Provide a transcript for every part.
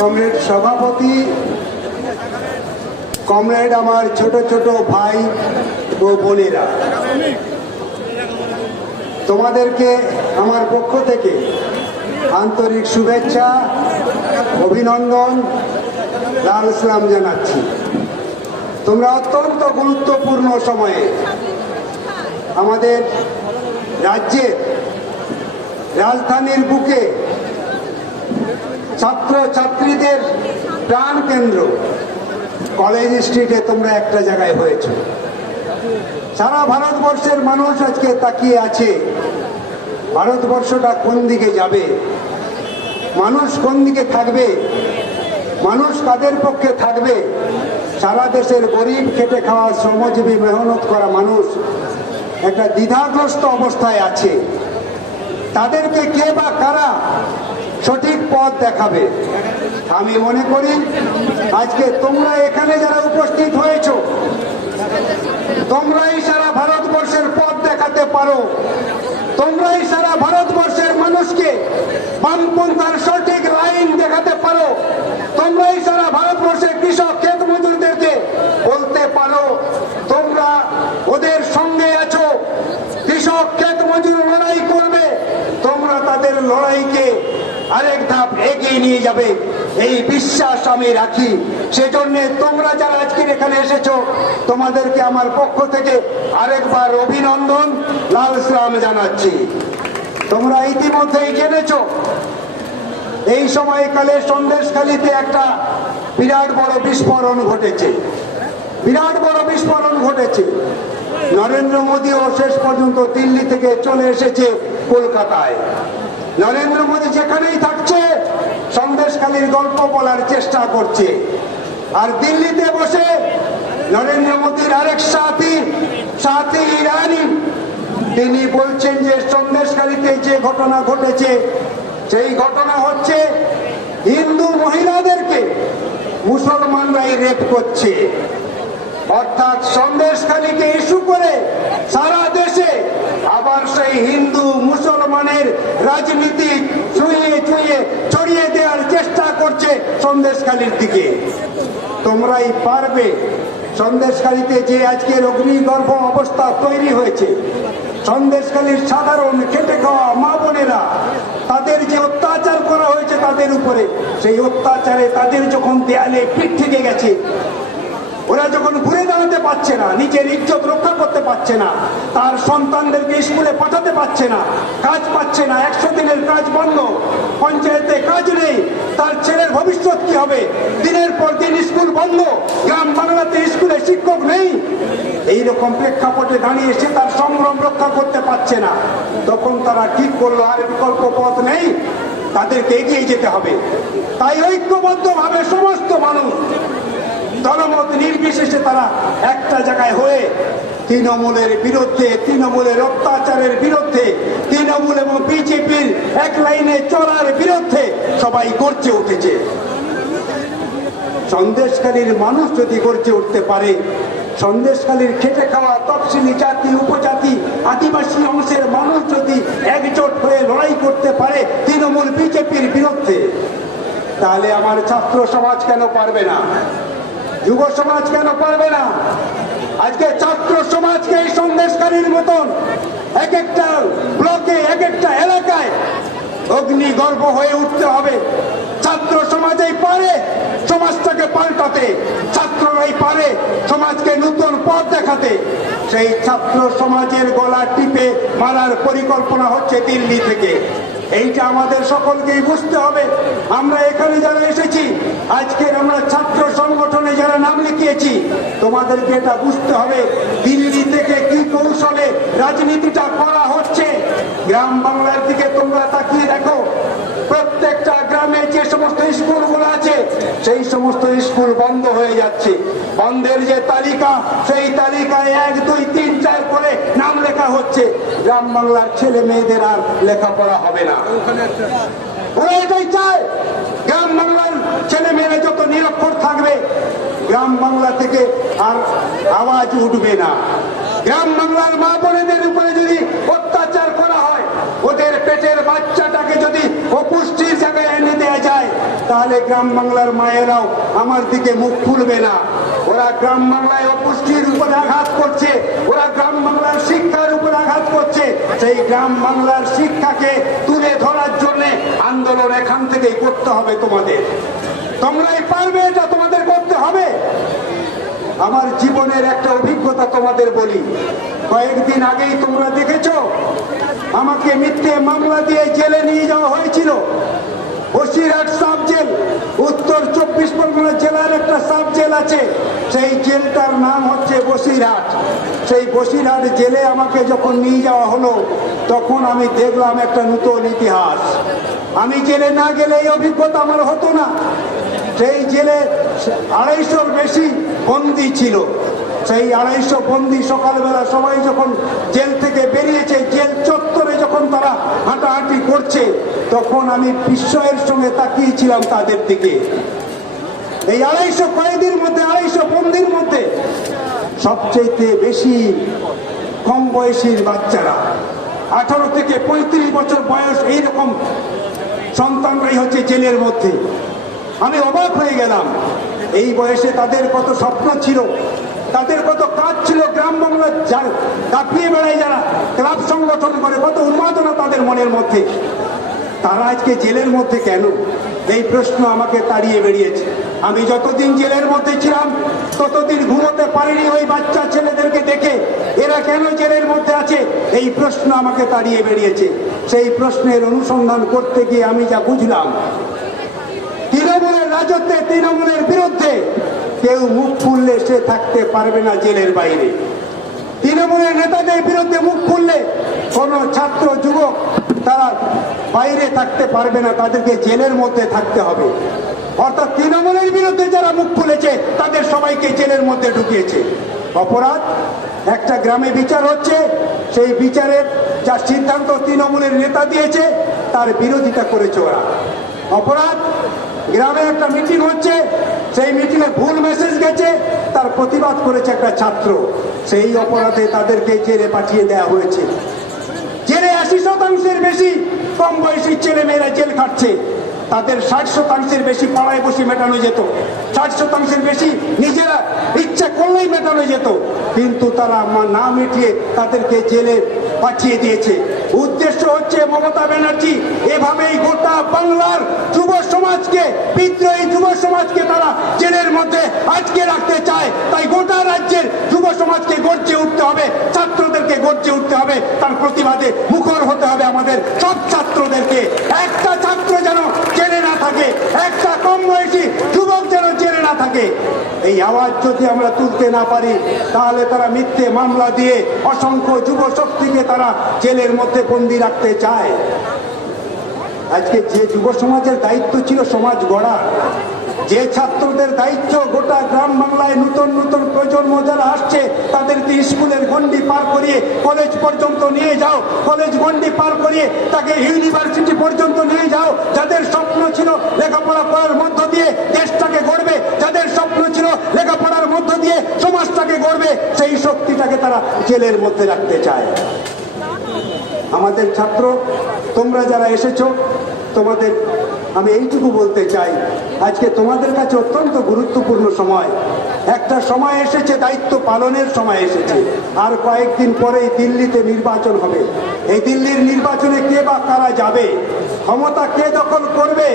Comrade সভাপতি, comrade আমার ছোট ছোট ভাই ও বোনেরা। তোমাদেরকে আমার পক্ষ থেকে আন্তরিক শুভেচ্ছা, অভিনন্দন, লাল ইসলাম জানাচ্ছি। তোমরা অত্যন্ত গুরুত্বপূর্ণ সময়ে আমাদের রাজ্যের রাজধানীর বুকে ছাত্র ছাত্রীদের প্রাণ কেন্দ্র। কলেজ স্ট্রিটে তোমরা একটা জায়গায় হয়েছ। সারা ভারতবর্ষের মানুষ আজকে তাকিয়ে আছে, ভারতবর্ষটা কোন দিকে যাবে? মানুষ কোন দিকে থাকবে? মানুষ কাদের পক্ষে থাকবে? সারা দেশের গরিব, খেটে খাওয়া, শ্রমজীবী, মেহনত করা মানুষ একটা দ্বিধাগ্রস্ত অবস্থায় আছে। তাদেরকে কে বা কারা পথ দেখাবে। আমি মনে করি, আজকে তোমরা এখানে যারা উপস্থিত হয়েছ, তোমরাই সারা ভারতবর্ষের পথ দেখাতে পারো। তোমরাই সারা ভারতবর্ষের মানুষকে বামপন্থার সঠিক লাইন দেখাতে পারো। তোমরাই সারা ভারতবর্ষের কৃষক ক্ষেত মজুরদেরকে বলতে পারো তোমরা ওদের সঙ্গে আছো কৃষক ক্ষেত মজুর লড়াই করবে তোমরা তাদের লড়াইকে আরেক ধাপ এগিয়ে নিয়ে যাবে। এই বিশ্বাস আমি রাখি। সেজন্য তোমরা যারা আজকের এখানে এসেছ, তোমাদেরকে আমার পক্ষ থেকে আরেকবার অভিনন্দন, লাল ইসলাম জানাচ্ছি। তোমরা ইতিমধ্যেই জেনেছো, এই সময়কালে সন্দেশখালিতে একটা বিরাট বড় বিস্ফোরণ ঘটেছে। বিরাট বড় বিস্ফোরণ ঘটেছে। নরেন্দ্র মোদীও শেষ পর্যন্ত দিল্লি থেকে চলে এসেছে কলকাতায়। নরেন্দ্র মোদী যেখানেই থাকছে, সন্দেশখালীর গল্প বলার চেষ্টা করছে। আর দিল্লিতে বসে নরেন্দ্র মোদীর আরেক সাথী সাথী ইরানি। তিনি বলছেন যে সন্দেশখালীতে যে ঘটনা ঘটেছে, সেই ঘটনা হচ্ছে হিন্দু মহিলাদেরকে মুসলমানরাই রেপ করছে। অর্থাৎ সন্দেশখালীকে ইস্যু করে সারা দেশে আবার সেই হিন্দু মুসলমানের রাজনীতি ছুঁয়ে ছুঁয়ে ছড়িয়ে দেওয়ার চেষ্টা করছে সন্দেশখালীর দিকে। তোমরাই পারবে সন্দেশখালীতে যে আজকের অগ্নিগর্ভ অবস্থা তৈরি হয়েছে। সন্দেশখালীর সাধারণ খেটে খাওয়া মা বোনেরা তাদের যে অত্যাচার করা হয়েছে তাদের উপরে, সেই অত্যাচারে তাদের যখন দেয়ালে পিঠ থেকে গেছে ওরা যখন ঘুরে দাঁড়াতে পারছে না, নিজের ইজ্জত রক্ষা করতে পারছে না, তার সন্তানদেরকে স্কুলে পাঠাতে পারছে না, কাজ পাচ্ছে না, একশো দিনের কাজ বন্ধ পঞ্চায়েতে কাজ নেই, তার ছেলের ভবিষ্যৎ কি হবে? দিনের পর দিন স্কুল বন্ধ, গ্রাম বাংলাতে স্কুলে শিক্ষক নেই। এই রকম প্রেক্ষাপটে দাঁড়িয়ে সে তার সংগ্রাম রক্ষা করতে পারছে না। তখন তারা ঠিক করল, আর বিকল্প পথ নেই, তাদেরকে এগিয়ে যেতে হবে। তাই ঐক্যবদ্ধভাবে সমস্ত মানুষ দলমত নির্বিশেষে তারা একটা জায়গায় হয়ে তৃণমূলের বিরুদ্ধে, তৃণমূলের অত্যাচারের বিরুদ্ধে, তৃণমূল এবং বিজেপির এক লাইনে চলার বিরুদ্ধে সবাই গর্জে উঠেছে। সন্দেশকারীর মানুষ যদি গর্জে উঠতে পারে সন্দেশকালীর খেটে খাওয়া তফসিলি জাতি, উপজাতি, আদিবাসী অংশের মানুষ যদি একজোট হয়ে লড়াই করতে পারে তৃণমূল বিজেপির বিরুদ্ধে, তাহলে আমার ছাত্র সমাজ কেন পারবে না? যুব সমাজ কেন পারবে না? আজকে ছাত্র সমাজকে এই সন্দেশকারীর মতন এক একটা ব্লকে এক একটা এলাকায় অগ্নি গর্ভ হয়ে উঠতে হবে। ছাত্র সমাজেই পারে, সমাজটাকে পাল্টাতে। ছাত্ররাই পারে, সমাজকে নতুন পথ দেখাতে। সেই ছাত্র সমাজের গলা টিপে মারার পরিকল্পনা হচ্ছে দিল্লি থেকে। এইটা আমাদের সকলকেই বুঝতে হবে। আমরা এখানে যারা এসেছি, আজকের আমরা ছাত্র সংগঠনে যারা নাম লিখিয়েছি, তোমাদেরকে এটা বুঝতে হবে, দিল্লি থেকে কি কৌশলে রাজনীতিটা করা হচ্ছে। গ্রাম বাংলার দিকে তোমরা তাকিয়ে দেখো প্রত্যেকটা গ্রামে যে সমস্ত স্কুলগুলো আছে, সেই সমস্ত স্কুল বন্ধ হয়ে যাচ্ছে। বন্ধের যে তালিকা, সেই তালিকায় এক, দুই, তিন, চার করে নাম লেখা হচ্ছে। গ্রাম বাংলার ছেলে মেয়েদের আর লেখাপড়া হবে না। ওরা এটাই চায়, গ্রাম বাংলার ছেলে মেয়েরা যত নিরক্ষর থাকবে, গ্রাম বাংলা থেকে আর আওয়াজ উঠবে না। গ্রাম বাংলার মা বোনেদের উপরে যদি অত্যাচার করা পেটের বাচ্চাটাকে যদি অপুষ্টির জায়গায় এনে দেওয়া যায়, তাহলে গ্রাম বাংলার মায়েরাও আমার দিকে মুখ খুলবে না। ওরা গ্রাম বাংলায় অপুষ্টির উপর আঘাত করছে, ওরা গ্রাম বাংলার শিক্ষার উপর আঘাত করছে। সেই গ্রাম বাংলার শিক্ষাকে তুলে ধরার জন্য আন্দোলন এখান থেকেই করতে হবে তোমাদের। তোমরাই পারবে এটা তোমাদের করতে হবে। আমার জীবনের একটা অভিজ্ঞতা তোমাদের বলি। কয়েকদিন আগেই তোমরা দেখেছ আমাকে মিথ্যে মামলা দিয়ে জেলে নিয়ে যাওয়া হয়েছিল। বসিরহাট সাব জেল উত্তর চব্বিশ পরগনা জেলার একটা সাব জেল আছে। সেই জেলটার নাম হচ্ছে বসিরহাট। সেই বসিরহাট জেলে আমাকে যখন নিয়ে যাওয়া হলো, তখন আমি দেখলাম একটা নতুন ইতিহাস। আমি জেলে না গেলে এই অভিজ্ঞতা আমার হতো না। সেই জেলে আড়াইশোর বেশি বন্দি ছিল। সেই আড়াইশো বন্দি সকালবেলা সবাই যখন জেল থেকে বেরিয়েছে, জেল চত্বরে যখন তারা হাঁটাহাঁটি করছে, তখন আমি বিস্ময়ের সঙ্গে তাকিয়েছিলাম তাদের দিকে। এই আড়াইশো কয়েদির মধ্যে, আড়াইশো বন্দির মধ্যে সবচেয়ে বেশি কম বয়সীর বাচ্চারা। আঠারো থেকে পঁয়ত্রিশ বছর বয়স এইরকম সন্তানরাই হচ্ছে জেলের মধ্যে। আমি অবাক হয়ে গেলাম। এই বয়সে তাদের কত স্বপ্ন ছিল। তাদের কত কাজ ছিল গ্রাম বাংলা যা- কাঁপিয়ে বেড়ায় যারা, ক্লাব সংগঠন করে কত উন্মাদনা তাদের মনের মধ্যে। তারা আজকে জেলের মধ্যে কেন? এই প্রশ্ন আমাকে তাড়িয়ে বেরিয়েছে আমি যতদিন জেলের মধ্যে ছিলাম, ততদিন ঘুমোতে পারিনি ওই বাচ্চা ছেলেদেরকে দেখে। এরা কেন জেলের মধ্যে আছে? এই প্রশ্ন আমাকে তাড়িয়ে বেরিয়েছে সেই প্রশ্নের অনুসন্ধান করতে গিয়ে আমি যা বুঝলাম, তৃণমূলের রাজত্বে, তৃণমূলের বিরুদ্ধে কেউ মুখ খুললে সে থাকতে পারবে না জেলের বাইরে। তৃণমূলের নেতাদের বিরুদ্ধে মুখ খুললে কোন ছাত্র, যুবক তারা বাইরে থাকতে পারবে না, তাদেরকে জেলের মধ্যে থাকতে হবে। অর্থাৎ তৃণমূলের বিরুদ্ধে যারা মুখ খুলেছে, তাদের সবাইকে জেলের মধ্যে ঢুকিয়েছে। অপরাধ, একটা গ্রামে বিচার হচ্ছে, সেই বিচারের যা সিদ্ধান্ত তৃণমূলের নেতা দিয়েছে, তার বিরোধিতা করেছে ওরা। অপরাধ, গ্রামে একটা মিটিং হচ্ছে সেই মিটিংয়ে ভুল মেসেজ গেছে, তার প্রতিবাদ করেছে একটা ছাত্র। সেই অপরাধে তাদেরকে জেলে পাঠিয়ে দেওয়া হয়েছে। জেলে আশি শতাংশের বেশি কম বয়সী ছেলে মেয়েরা জেল খাটছে। তাদের ষাট শতাংশের বেশি পাড়ায় বসে মেটানো যেত। ষাট শতাংশের বেশি নিজেরা ইচ্ছা করলেই মেটানো যেত। কিন্তু তারা না মিটিয়ে তাদেরকে জেলে পাঠিয়ে দিয়েছে। উদ্দেশ্য হচ্ছে মমতা ব্যানার্জি, এভাবেই গোটা বাংলার সমাজকে, বিদ্রোহী যুব সমাজকে তারা জেলের মধ্যে আটকে রাখতে চায়। তাই গোটা রাজ্যের যুব সমাজকে গর্জে উঠতে হবে, ছাত্রদেরকে গর্জে উঠতে হবে, তার প্রতিবাদে মুখর হতে হবে আমাদের সব ছাত্রদেরকে। একটা ছাত্র যেন জেলে না থাকে, একটা কম বয়সী যুবক যেন জেলে না থাকে। এই আওয়াজ যদি আমরা তুলতে না পারি, তাহলে তারা মিথ্যে মামলা দিয়ে অসংখ্য যুব শক্তিকে তারা জেলের মধ্যে বন্দি রাখতে চায়। আজকে যে যুব সমাজের দায়িত্ব ছিল সমাজ গড়া, যে ছাত্রদের দায়িত্ব গোটা গ্রাম বাংলায় নতুন নতুন প্রজন্ম যারা আসছে, তাদেরকে স্কুলের গন্ডি পার করিয়ে কলেজ পর্যন্ত নিয়ে যাও। কলেজ গন্ডি পার করিয়ে তাকে ইউনিভার্সিটি পর্যন্ত নিয়ে যাও। যাদের স্বপ্ন ছিল লেখাপড়া করার মধ্য দিয়ে দেশটাকে গড়বে, যাদের স্বপ্ন ছিল লেখাপড়ার মধ্য দিয়ে সমাজটাকে গড়বে, সেই শক্তিটাকে তারা জেলের মধ্যে রাখতে চায়। আমাদের ছাত্র, তোমরা যারা এসেছ তোমাদের, আমি এইটুকু বলতে চাই, আজকে তোমাদের কাছে অত্যন্ত গুরুত্বপূর্ণ সময়। একটা সময় এসেছে, দায়িত্ব পালনের সময় এসেছে। আর কয়েকদিন পরেই দিল্লিতে নির্বাচন হবে। এই দিল্লির নির্বাচনে কে বা কারা যাবে ক্ষমতা কে দখল করবে?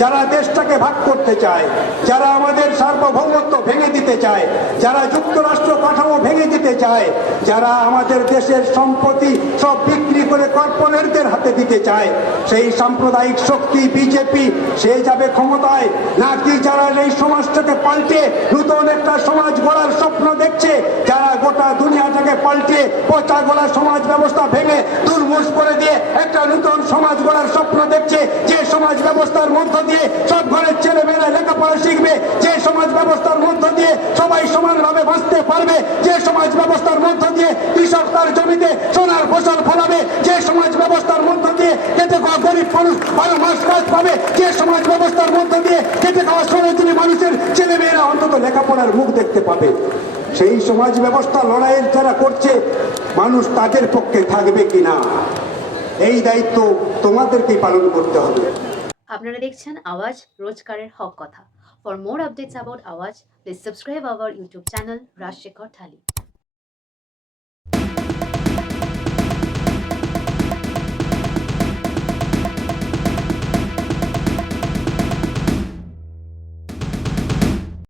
যারা দেশটাকে ভাগ করতে চায়, যারা আমাদের সার্বভৌমত্ব ভেঙে দিতে চায়, যারা যুক্তরাষ্ট্র কাঠামো ভেঙে দিতে চায়, যারা আমাদের দেশের সম্পত্তি সব বিক্রি করে কর্পোরেটদের হাতে দিতে চায়, সেই সাম্প্রদায়িক শক্তি বিজেপি, সে যাবে ক্ষমতায়? নাকি যারা এই সমাজটাকে পাল্টে নতুন একটা সমাজ গড়ার স্বপ্ন দেখছে, যারা গোটা দুনিয়াটাকে পাল্টে পচা গোলা সমাজ ব্যবস্থা ভেঙে দুর্মুষ করে দিয়ে একটা নতুন সমাজ গড়ার স্বপ্ন দেখছে। যে সমাজ ব্যবস্থার মধ্য দিয়ে সব ঘরের ছেলে মেয়েরা লেখাপড়া শিখবে, যে সমাজ ব্যবস্থার মধ্য দিয়ে সবাই সমানভাবে বাঁচতে পারবে, যে সমাজ ব্যবস্থার মধ্য দিয়ে কৃষক তার জমিতে সোনার ফসল ফলাবে, যে সমাজ ব্যবস্থার মধ্য দিয়ে খেতে খাওয়া গরিব মানুষ বারো মাস কাজ পাবে, যে সমাজ ব্যবস্থার মধ্য দিয়ে খেতে খাওয়া শ্রমজীবী মানুষের ছেলে মেয়েরা অন্তত লেখাপড়ার মুখ দেখতে পাবে। সেই সমাজ ব্যবস্থা লড়াইয়ের যারা করছে, মানুষ তাদের পক্ষে থাকবে কিনা? এই দায়িত্ব তোমাদেরকেই পালন করতে হবে। আপনারা দেখছেন আওয়াজ রোজকারের হক কথা। For more updates about Awaaz please subscribe our YouTube channel Rajshekhar thali